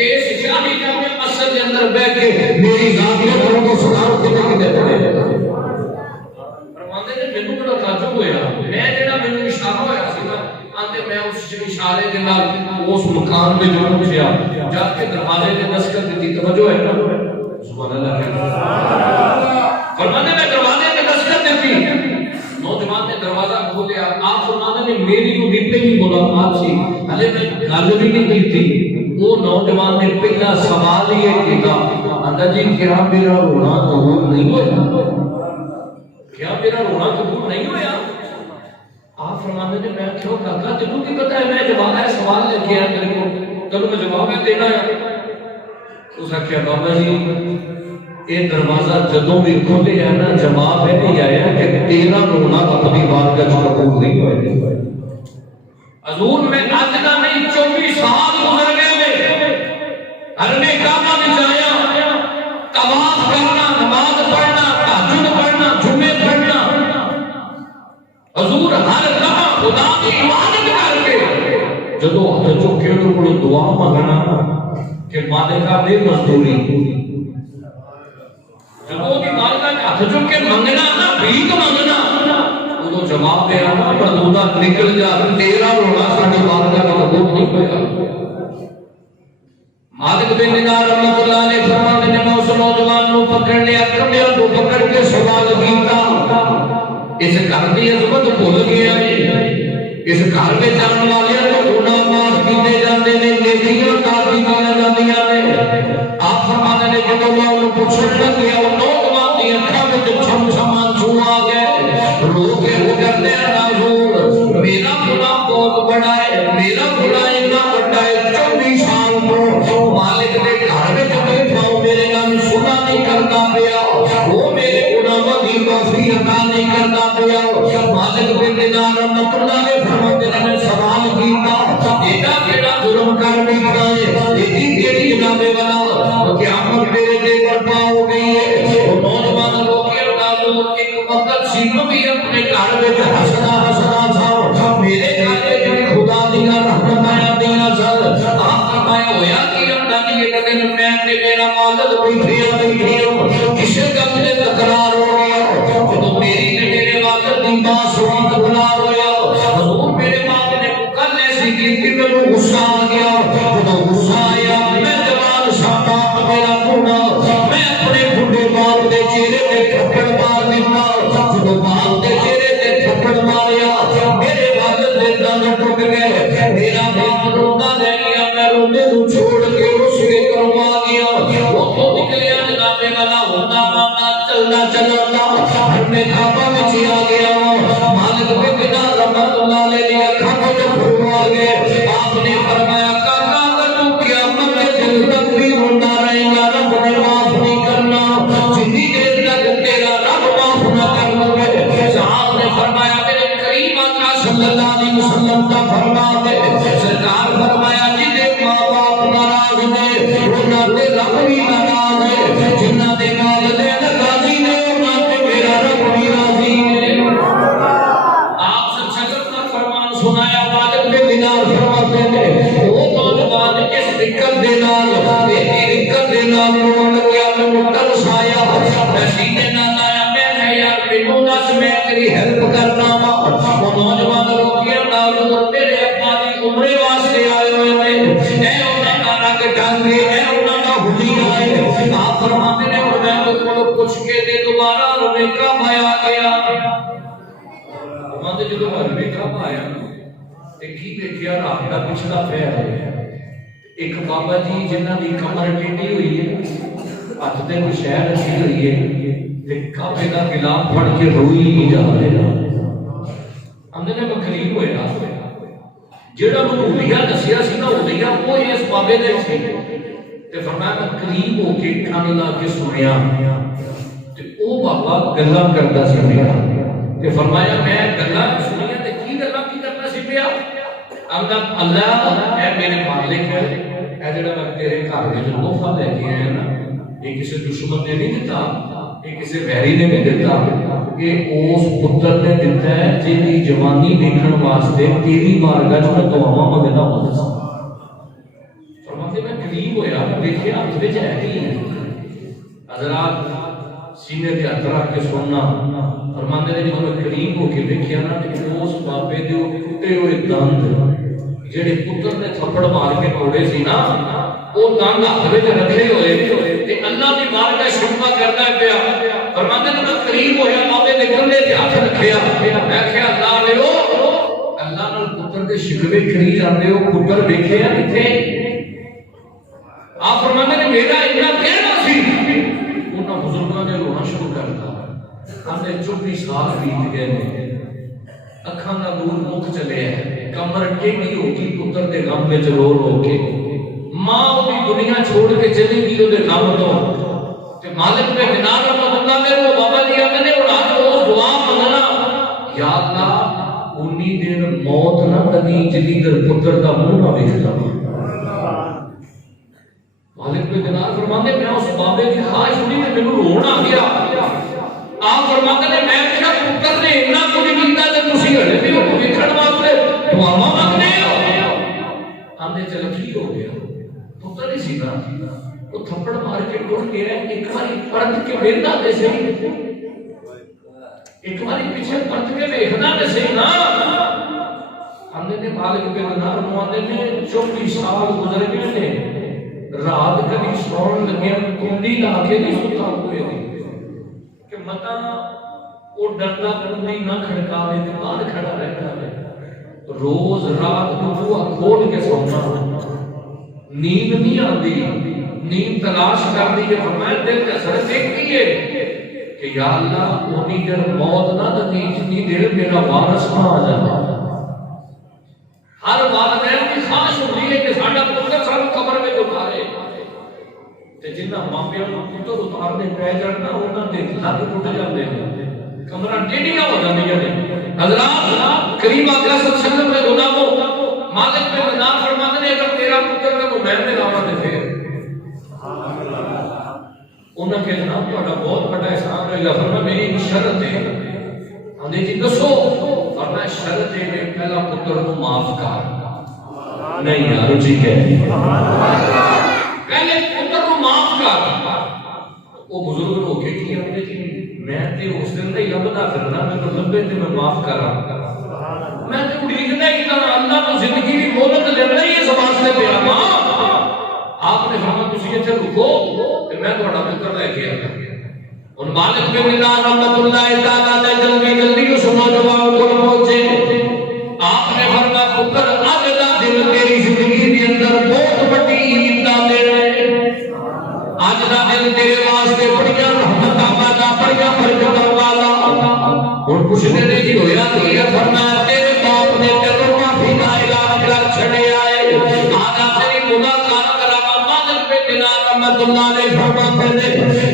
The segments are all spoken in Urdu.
کیس شاہی جامع مسجد کے اندر بیٹھ کے میری ذاتیہ کروں کو سنارو کتنے فرماندے نے مینوں بڑا تعجب ہویا میں جڑا مینوں اشارہ ہویا سی نا آندے میں اس اشارے دے نال اس مکان میں جو پہنچیا جا کے دروازے تے دستخط دتی توجہ ہے نا سبحان اللہ فرماندے میں دروازے تے دستخط دتی نوجوان نے دروازہ کھولیا آپ فرماندے نے میری وہ پہلی ملاقات سی ہلے میں گل بھی نہیں کی تھی وہ نوجوان نے پہلا سوال یہ کیا آندا جی کیا میرا رونا قبول نہیں ہوا کیا میرا رونا قبول نہیں ہوا آپ فرماندے نے میں کیوں کہا تینوں کی پتہ ہے میں جواب ہے سوال لے کے آیا تیرے کو تینوں میں جواب ہے دینا ہے اس نے کہا بابا جی یہ دروازہ جدوں بھی کھولے ہے نا جواب ہے نہیں آیا کہ تیرا رونا اپنی بات کا قبول نہیں ہوا حضور میں آج نہ نہیں 24 سال گزر گئے حرم کعبہ میں جایا طواف کرنا نماز پڑھنا تہجد پڑھنا جمعے پڑھنا حضور ہر لمحہ خدا کی عبادت کر کے جدوں ہاتھ چوک کے کوئی دعا مانگنا کہ مالکا دے مزدوری جدوں دی مالکا ہاتھ چوک کے مانگنا نا بھیک مانگنا وہ جواب دے رہا مردودہ نکل جا تیرا رونا ساڑھے مالکا کا قبول نہیں ہوگا مالک بن دینار رحمت اللہ نے فرماتے ہیں میں اس نوجوان کو پکڑ لیا کمیا کو پکڑ کے سوال کیتا اس گھر کی عظمت بھول گیا اس گھر میں جان والے کو گناہ معاف کیتے جاندے نے نیکیاں کیتیاں جاندیاں نے آپ فرماتے ہیں کہ اللہ نے پوچھن لگیا وہ نوجوان دی اکھاں وچ چھم چھم آنسو آ گئے رو کے وہ کہتے ہیں حضور میرا گناہ بہت بڑا ہے میرا گناہ اتنا بڑا ہے 24 سال کو مالک نے گھر میں بیٹھا ہوں میرے نام سنا نہیں کرتا پیا وہ میرے گناہوں کی معافی عطا نہیں کرتا پیا مالک بن دینار رحمت اللہ نے فرماتے ہیں سوال کیتا ایڈا کیڑا جرم کر بیٹھا ہے ایڈی کیڑی جناب والا قیامت میرے تے برپا ہو گئی ہے وہ نوجوان لوگ کے حضور ایک وقت سی بھی اپنے گھر میں ہنسنا ہنسنا تھا میرے گھر میں خدا دیا رحمتاں دیا سر آپ فرمایا ہویا کہ میرا مالک بیٹھے کسی گل میں تکرار ہو گیا تو میری میرے مالک کی بات سنی تکرار ہوا حضور میرے مالک نے کل ایسی کی کہ میں غصہ آ گیا تو غصہ آیا میں جوان شاہ میرا گناہ میں اپنے بڈھے باپ کے چہرے پہ تھپڑ مار دیتا تو باپ کے چہرے پہ تھپڑ ماریا میرے والد نے دم ٹوٹ گئے میرا باپ روتا رہ گیا میں رونے کو چھوڑ کے اس کے کروا گیا وہ تو نکلیا جناب والا ہوتا ماما چلنا چلاتا ہر میں کعبہ میں آ گیا مالک بن دینار رحمت اللہ علیہ نے اکھاں کو کھلوا گئے آپ نے فرمایا کاکا تو قیامت کے دن تک بھی روتا رہے گا رب نے معاف نہیں کرنا جتنی دیر تک تیرا رب معاف نہ کر لے صاحب نے فرمایا میرے کریم آقا صلی اللہ علیہ وسلم کا فرمان ہے سرکار فرمایا جنہیں ماں باپ ناراض نے انہاں تے رب بھی ناراض ہے جنہاں دے والدین راضی نے انہاں تے میرا رب بھی راضی ہے آپ سے شکر کا فرمان سنایا مالک بن دینار فرماتے ہیں وہ نوجوان اس دقت دے نال رونے لگا میں ترس آیا میں سینے نال آیا میں کہا یار مینوں دس میں تیری ہیلپ کرنا وا وہ نوجوان روکیا نال میرے ابا دی عمرے واسطے آئے ہوئے نے اے انہاں دا رنگ ڈانگے اے انہاں دا ہڈی آئے آپ فرماتے نے میں کو پوچھ کے دے دوبارہ رونے کا آیا گیا فرماتے جدوں رونے کا آیا ایک ہی دیکھیا رات دا پچھلا پیر ایک بابا جی جنہاں دی کمر ٹیڑھی ہوئی ہے ہاتھ تے کوئی شے رکھی ہوئی ہے تے کعبے دا غلاف پھڑ کے روئی نہیں جا رہا اندر میں قریب ہویا جڑا مولیا دسیا سی نا مولیا وہ اس بابے دے سی تے فرمایا میں قریب ہو کے کان لا کے سنیا تے او بابا گلاں کردا سی میرا تے فرمایا میں گلاں سنیا تے کی گلاں کی کردا سی پیا اللہ اے میرے مالک ہے اے جڑا میں تیرے گھر وچ تحفہ لے کے آیا نا یہ کسی دشمن نے نہیں دیتا یہ کسی ویری نے نہیں دیتا یہ اس پتر نے دیتا ہے جیدی جوانی دیکھن واسطے تیری بارگاہ وچ میں دعاواں منگدا ہوں فرما فرماتے میں قریب ہویا میں دیکھے ہاتھ وچ ہے کی حضرات سینے تے ہاتھ رکھ کے سننا فرماتے نے جب میں قریب ہو کے دیکھیا نا تے اس بابے دے ٹوٹے ہوئے دند جڑے پتر نے تھپڑ مار کے توڑے سی نا وہ دند ہاتھ وچ رکھے ہوئے تے اللہ دی بارگاہ شکوہ کردا پیا فرماتے نے میں قریب ہویا بابے دے کندھے تے ہاتھ رکھیا میں کہیا اللہ نے اللہ نال پتر دے شکوے کری جاندے ہو پتر ویکھے کتے آپ فرماتے نے میرا اتنا کہنا سی انہاں بزرگاں نے رونا شروع کرتا ہم نے 24 سال بیت گئے نے اکھاں دا نور مکھ چلے ہے کمر ٹیڑھی ہو گئی پتر دے غم وچ رو رو کے ماں دی دنیا چھوڑ کے چلی گئی او دے غم تو تے مالک پہ دینار رحمت اللہ نے وہ بابا جی آتے نے اور آج وہ دعا منگنا یا اللہ انی دن موت نہ کدی جدی در پتر دا منہ نہ ویکھدا مالک پہ دینار فرماندے میں اس بابے کی خواہش سنی تے مینوں رونا آ گیا آپ فرماتے نے میں کہا پتر نے اتنا کچھ کیتا تے تسی ہلے بھی او ویکھن واسطے دعاواں منگدے ہو آندے چل کی ہو گیا پتر ہی سی نا وہ تھپڑ مار کے ٹوٹ گیا ایک باری پرت کے ویندا تے صحیح ایک باری پیچھے پرت کے ویکھدا تے صحیح نا ہم نے مالک پہ دینار فرماندے نے 24 سال گزر گئے نے رات کبھی سون لگیا کنڈی لا کے نہیں سوتا ہوئے کہ متا وہ ڈرنا کرنے نہ کھڑکاوے تے باہر کھڑا رہتا ہے روز رات کو بوا کھول کے سونا نیند نہیں آتی نیند تلاش کر دی ہے فرمایا دل کا سر دیکھتی ہے کہ یا اللہ اونی دیر موت نہ دنی جتنی دیر میرا وارث نہ آ جائے ہر والدین کی خواہش ہوتی ہے کہ ساڈا پتر سانو قبر میں اتارے تے جنہ ماپیاں نوں پتر اتارنے پے جان نا انہاں دے لگ ٹوٹ جاندے نے کمرہ ٹیڑھیاں ہو جاندیاں نے حضرات کریم آقا صلی اللہ علیہ وسلم نے غلاموں مالک نے بنا فرماتے نے اگر تیرا پتر تے میں تے لاواں تے پھر انہاں کہ جناب تہاڈا بہت بڑا احسان ہے یا فرمایا میری شرط ہے ہندے جی دسو فرمایا شرط ہے میں پہلا پتر کو معاف کر نہیں یار جی کہ پہلے پتر کو معاف کر وہ بزرگ ہو کے کی اپنے جی میں تے اس دن دا لبدا پھرنا میں تو لبے تے میں معاف کراں میں تے اڑیکدا ہی کہ اللہ تو زندگی دی مہلت لینا ہی اس واسطے پیا ماں آپ نے فرمایا تسی ایتھے رکو تے میں تہاڈا پتر لے کے آندا ان مالک بن دینار رحمت اللہ تعالی علیہ جلدی سنو جواب کو پہنچے آپ نے فرمایا پتر اج دا دن تیری زندگی دے اندر بہت بڑی عید دا دن ہے اج دا دن تیرے واسطے بڑیاں رحمتاں والا بڑیاں برکتاں والا ہن پوچھنے نے جی ہویا فرمایا تیرے باپ نے تینوں معافی دا اعلان کر چھڑیا ہے آجا تیری ملاقات کراواں مالک بن دینار رحمت اللہ علیہ فرماتے نے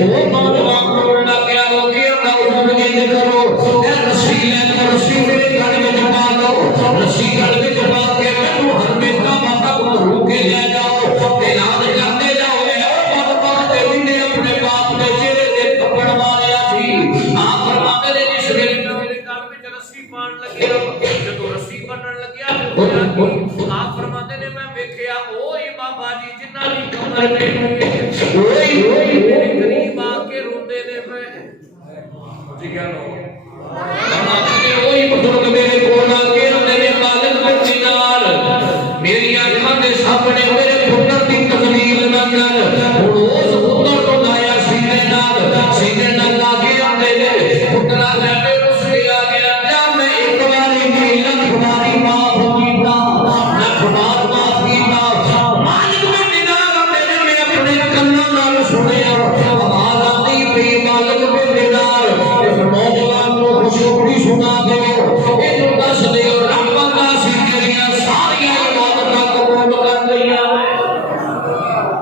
وہ نوجوان رونا کیا ہو گیا نہ امید کرو اے رسی لے کر رسی میرے گھر میں جما دو رسی گھر میں جما کے میں ہر میں کا ماتا کو روک کے لے جاؤ اعلان کرتے جاؤ اے بابا دے نے اپنے باپ نے چہرے تے تھپڑ ماریا سی آپ فرماتے نے جس میرے گھر میں رسی پان لگیا جدوں رسی بنن لگیا آپ فرماتے نے میں ویکھیا اوئے بابا جی جنہاں دی کمر تے اوئے میرے قریب آ کے روندے نے پے جی کیا لو اوئے بزرگ میرے کول آ کے روندے نے مالک بن دینار میری آنکھاں دے سامنے میرے پتر دی تذلیل نہ کر ہن اس پتر کو لایا سینے نال لا کے آندے نے پترا لے کے رس گیا کیا میں ایک باری میری لکھ باری معاف کیتا لکھ بار معاف کیتا مالک بن دینار میں اپنے کناں نال سنیا آواز آندی پئی مالک بن دینار اس نوجوان کو خوشخبری سنا دیو اینو دس دیو رب دا سی تیریاں ساری عبادتاں قبول کر لئیاں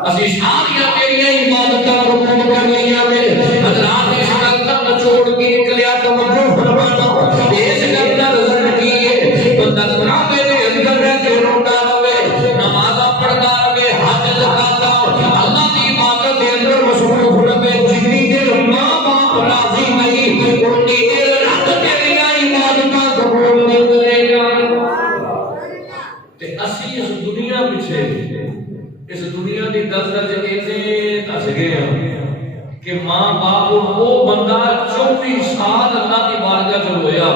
اسی ساری تیریاں عبادتاں قبول کر لئیاں حضرات اس گل دا چھوڑ کے نکلیا توجہ فرمانا اس گل دا رزق کی ہے بندہ کعبے دے اندر رہ کے روتا رہے نماز پڑھتا رہے حج زکات اللہ دی عبادت دے اندر مصروف رہے جتنی دیر ماں باپ راضی نہیں اتنی دیر رب تیری عبادتاں قبول نہیں کرے گا تے اسی اس دنیا پیچھے اس دنیا کی دلدل ایسے دس گئے ہیں کہ ماں باپ وہ بندہ 24 سال اللہ کی بارگاہ چ رویا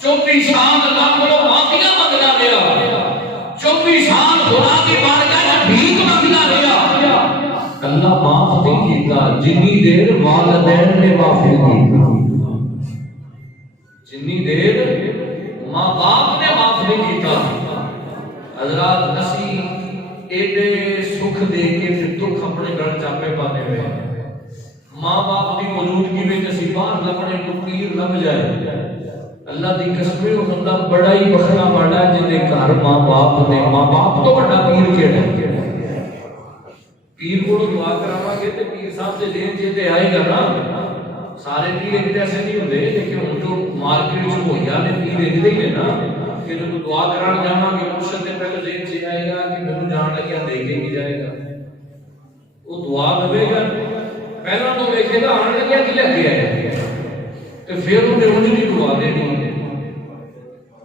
24 سال اللہ کو معافیاں منگتا رہا 24 سال خدا کی بارگاہ چ بھیک منگتا رہا اللہ معاف نہیں کیتا جنی دیر والدین نے معافی کی جنی دیر ماں باپ نے معاف نہیں کیتا حضرات اسی ایڈے سکھ دے کے پھر دکھ اپنے گھر چاپے پانے ہوئے ماں باپ کی موجودگی میں اسی باہر لپنے کو پیر لگ جائے اللہ دی قسم ہے بندہ بڑا ہی بخلا بڑا ہے جن دے گھر ماں باپ نے ماں باپ تو بڑا پیر کیڑا ہے پیر کو دعا کراواں گے تے پیر صاحب دے دین جے تے آئے گا نا سارے پیر ایک جیسے نہیں ہوندے لیکن ہن جو مارکیٹ وچ ہویا نے پیر ایک دے ہی نا کہ جو دعا کران جاواں گے مرشد تے پہلے دین چ آئے گا کہ مینوں جان لگیا دے کے ہی جائے گا وہ دعا دے گا پہلا تو دیکھے گا آنے لگیا کہ لگ گیا ہے تو پھر انہیں انہیں بھی دعا دینی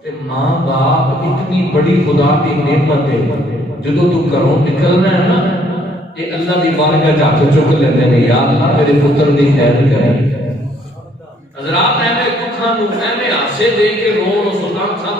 کہ ماں باپ اتنی بڑی خدا کی نعمت ہے جدو تو گھروں نکلنا ہے نا یہ اللہ کی بارگاہ جا کے چک لیتے ہیں یا اللہ میرے پتر دی خیر کرے حضرات ایویں دکھاں نوں ایویں ہاسے دے کے رو سلطان صاحب